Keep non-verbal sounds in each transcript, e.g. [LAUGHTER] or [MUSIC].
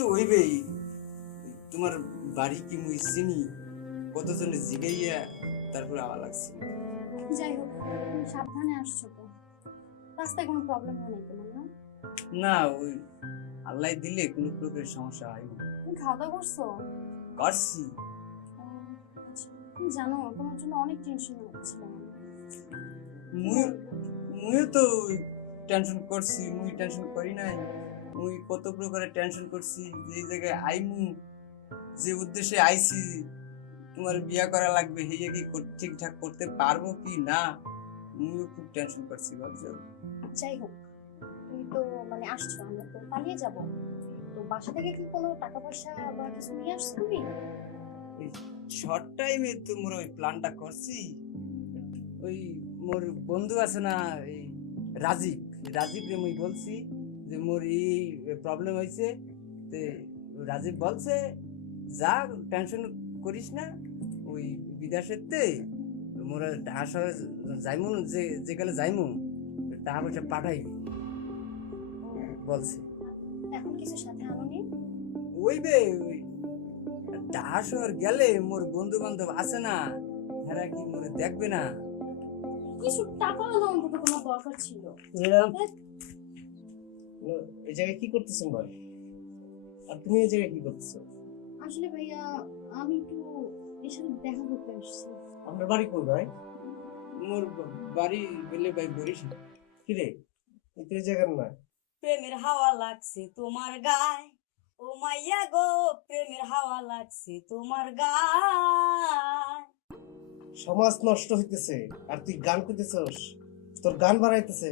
তো হইবেই। তোমার বাড়ি কি মুই চিনি? কতজনে জিগাইয়া তারপর আওয়া লাগছে? যাই হোক সাবধানে আসছো তো। রাস্তায় কোনো প্রবলেম হয় নাই তোমার না? না ওই আল্লাহ দিলে কোনো প্রকারের সমস্যা হয় না। তুমি খাওয়া দাওয়া করছ। করছি আচ্ছা। জানো তোমার জন্য অনেক টেনশন হচ্ছিল। মুই মুইও তো টেনশন করছি মুই টেনশন করি নাই। মুই কত প্রকারে টেনশন করছি যে জায়গায় আইমু যে উদ্দেশ্যে আইছি তোমার বিয়া করা লাগবে হেয়ে কি ঠিকঠাক করতে পারব কি না? মুইও খুব টেনশন করছি ভাবছ? যাই হোক তুমি তো মানে আসছো আমরা তো পালিয়ে যাব। তো বাসা থেকে কি কোনো টাকা পয়সা বা কিছু নিয়ে আসছো তুমি? শর্ট টাইমে তো মোর ওই প্ল্যানটা করছি। ওই মোর বন্ধু আছে না এই রাজীব রাজীব রে মুই বলছি যে মোর এই প্রবলেম হয়েছে তে রাজীব বলছে যা টেনশন করিস না ওই বিদেশের তে মোর ঢাকা শহরে যাইমু যে যেকালে যাইমু টাকা পয়সা পাঠাইবি। বলছে। এখন কিছু সাথে ওই বে ঢাকা শহর গেলে মোর বন্ধু বান্ধব আছে না এরা কি মোরে দেখবে না? কিছু টাকা অন্তত কোনো দরকার ছিল। এই জায়গায় কি করতেছেন ভাই? আর তুমি এই জায়গায় কি করতেছো? আসলে ভাইয়া আমি একটু এর সাথে দেখা করতে আসছি। আপনার বাড়ি কই ভাই? মোর বাড়ি বলে ভাই বরিশাল কি রে? কিন্তু এই জায়গার না। প্রেমের হাওয়া লাগছে তোমার গায়। ও মাইয়া গো প্রেমের হাওয়া লাগছে তোমার গায়। সমাজ নষ্ট হইতেছে আর তুই গান করতেছস তোর গান বাড়াইতেছে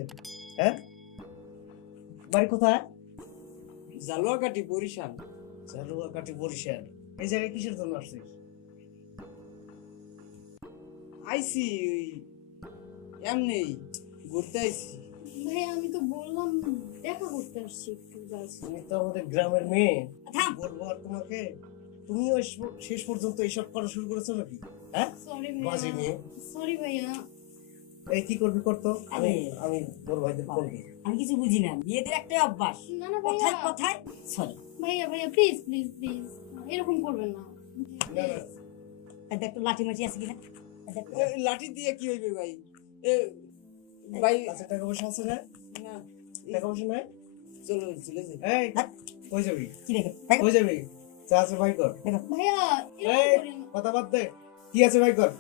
হ্যাঁ? বাড়ি কোথায়? জালুয়াকাটি বরিশাল। জালুয়া কাটি বরিশাল। এই জায়গায় কিসের জন্য আসছিস? আইছি ওই এমনি ঘুরতে আইছি ভাইয়া আমি তো বললাম দেখা করতে আসছি একটু তুমি তো আমাদের গ্রামের মেয়ে। থাম বলব আর তোমাকে। তুমিও শেষ পর্যন্ত এইসব করা শুরু করেছ নাকি? হ্যাঁ? সরি ভাইয়া। মেয়ে। সরি ভাইয়া। এই কি করবি করতো আমি আমি বড় ভাইদের ফোন আমি কিছু বুঝি না। বিয়েদের অভ্যাস। না কথায় ভাইয়া। কথায় সরি ভাইয়া ভাইয়া প্লিজ প্লিজ প্লিজ এরকম করবেন না। না লাঠি মাটি আছে কিনা? লাঠি দিয়ে কি হইবে ভাই? এ ভাই কাছে টাকা পয়সা আছে না? না। টাকা পয়সা নাই? চলো চলে যাই। এই কই যাবি। কি রেখে কই যাবি। চা আছে ভাই কর। ভাইয়া এই কথা বাদ দে। কি আছে ভাই কর।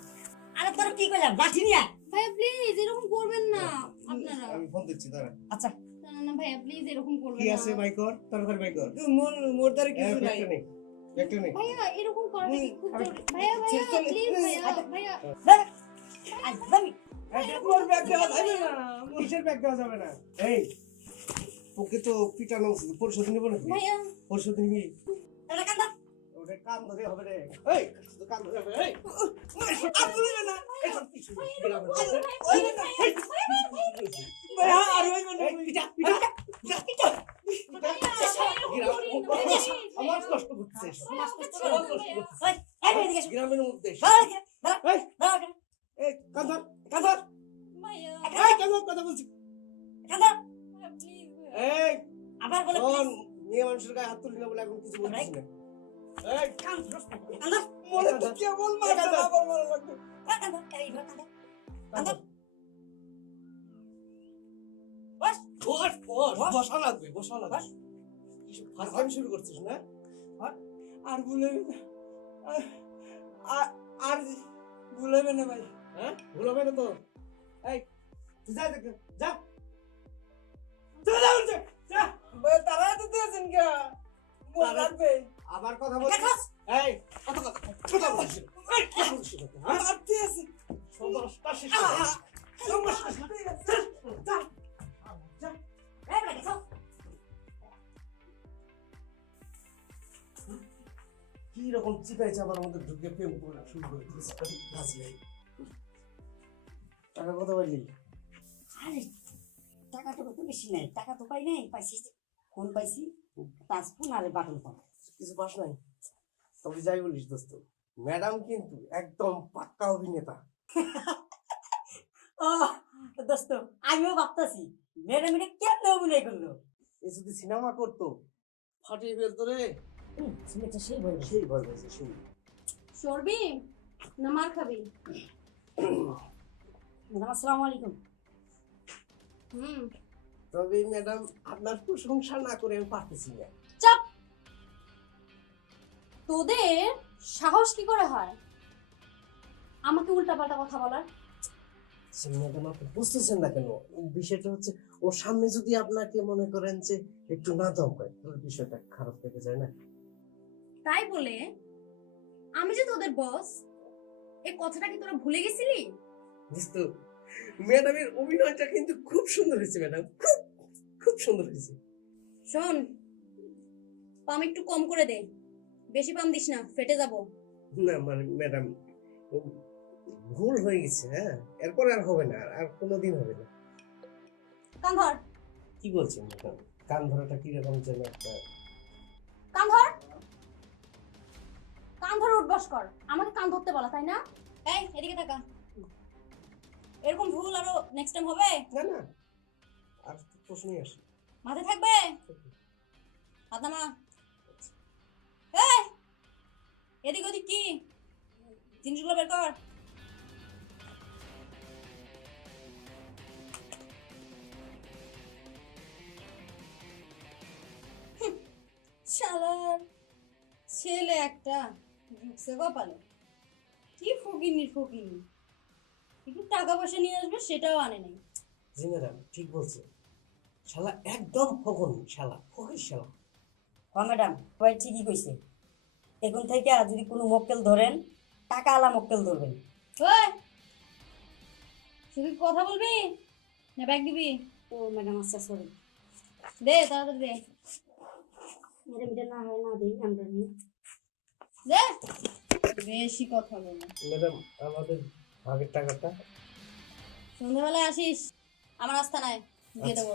আরে তোর কি করলাম লাঠি নিয়ে। ভাইয়া প্লিজ এরকম করবেন না আপনারা। আমি ফোন দিচ্ছি দাঁড়া আচ্ছা। না না ভাইয়া প্লিজ এরকম করবেন কি না। আছে ভাই কর তাড়াতাড়ি ভাই কর মোর মোর দ্বারা কিছু নাই। ব্যাগটা নে ব্যাগটা নে ভাইয়া এরকম কি খুব ভাইয়া ভাইয়া প্লিজ ভাইয়া ভাইয়া। ধর। আয়, দামি। মোর ব্যাগ দেওয়া যাবে না কিসের ব্যাগ দেওয়া যাবে না? এই ওকে তো পিটানো উচিত পরিশোধ নিব নাকি? ভাইয়া। ওটা কান ধরে হবে রে এই কান ধরে হবে এই আর বলবে না এসব কিছু না। গ্রামের মধ্যে। ভাই আর হইবে না পিটা, পিটা, পিটা, করতেছে। ওই, মেয়ে গ্রামের মধ্যে এখানে, এখানে। কান কথা বলছি। এই, আবার বলে মেয়ে মানুষের গায়ে হাত তুলবি না বলে এখন কিছু বলছিস না। বস। লাগবে, বসা লাগবে। ফাজলামি শুরু করছিস না? আর ভুলেবে না আর- ভুলেবে না ভাই। হ্যাঁ? ভুল হবে না তো? এই যা যা। যাও যে যা। তারা তো দিয়েছেন কে? লাগবে আবার কথা বলছিস। এই কত কথা কথা বলছিস এই কি বলছিস হ্যাঁ? আর দিয়েছে সমস্যা শেষ করে। সমস্যা শেষ করে। যা, যা। এই বেটা, গেছো। কি রকম চিপাই চাপার মধ্যে ঢুকে প্রেম করা শুরু করে দিয়েছে। টাকা কত পাইলি? আরে, টাকা তো বেশি নাই। টাকা তো পাই নাই পাইছি ফোন পাইছি টাচ ফোন আর বাটন ফোন কিছু পাস নাই? তবে যাই বলিস দোস্ত ম্যাডাম কিন্তু একদম পাক্কা অভিনেতা। [LAUGHS] ও দোস্ত আমিও ভাবতেছি ম্যাডাম এটা কেমন অভিনয় করল? এ যদি সিনেমা করতো ফাটিয়ে ফেলতো রে। ছেলেটা সেই বলে সেই ভয় পেয়েছে সেই। সরবি না মার খাবি? ম্যাডাম আসসালামু আলাইকুম। হুম। তবে ম্যাডাম আপনার প্রশংসা না করে আমি পারতেছি না। চাপ! তোদের সাহস কি করে হয়? আমাকে উল্টাপাল্টা কথা বলার। ম্যাডাম আপনি বুঝতেছেন না কেন? বিষয়টা হচ্ছে ওর সামনে যদি আপনাকে মনে করেন যে একটু না তাহলে বিষয়টা খারাপ থেকে যায় না? তাই বলে আমি যে তোদের বস এই কথাটা কি তোরা ভুলে গেছিলি? বুঝতো ম্যাডামের অভিনয়টা কিন্তু খুব সুন্দর হয়েছে ম্যাডাম। খুব খুব সুন্দর হয়েছে। শোন পাম একটু কম করে দে। বেশি পাম দিস না ফেটে যাব। না মানে ম্যাডাম ভুল হয়ে গেছে হ্যাঁ? এরপর আর হবে না আর কোনোদিন হবে না। কান ধর কি বলছেন ম্যাডাম? কান ধরাটা কীরকম যেন একটা কান ধর কান ধরে উঠবস কর আমাকে কান ধরতে বলা তাই না? এই এদিকে তাকা এরকম ভুল আরও নেক্সট টাইম হবে? না না আর প্রশ্নই আসে। মাথায় থাকবে? হাত নামা। এদিক ওদিক কি? জিনিসগুলো বের কর। শালার ছেলে একটা ঢুকছে কপালে। কি ফকিনি ফকিনি। একটু টাকা পয়সা নিয়ে আসবে সেটাও আনে নাই। জি ম্যাডাম ঠিক বলছে। শালা একদম ফকন শালা ফকির শালা। হ্যাঁ ম্যাডাম ভাই ঠিকই কইছে? এখন থেকে আর যদি কোনো মক্কেল ধরেন টাকা আলা মক্কেল ধরবেন। শুধু কথা বলবি? না ব্যাগ দিবি? ও ম্যাডাম আচ্ছা সরি দে তাড়াতাড়ি দে। ম্যাডাম এটা না হয় না দিই আমরা নিই। দে। বেশি কথা বলে ম্যাডাম আমাদের ভাগের টাকাটা? সন্ধ্যাবেলায় আসিস আমার আস্থানায় দিয়ে আচ্ছা। দেবো।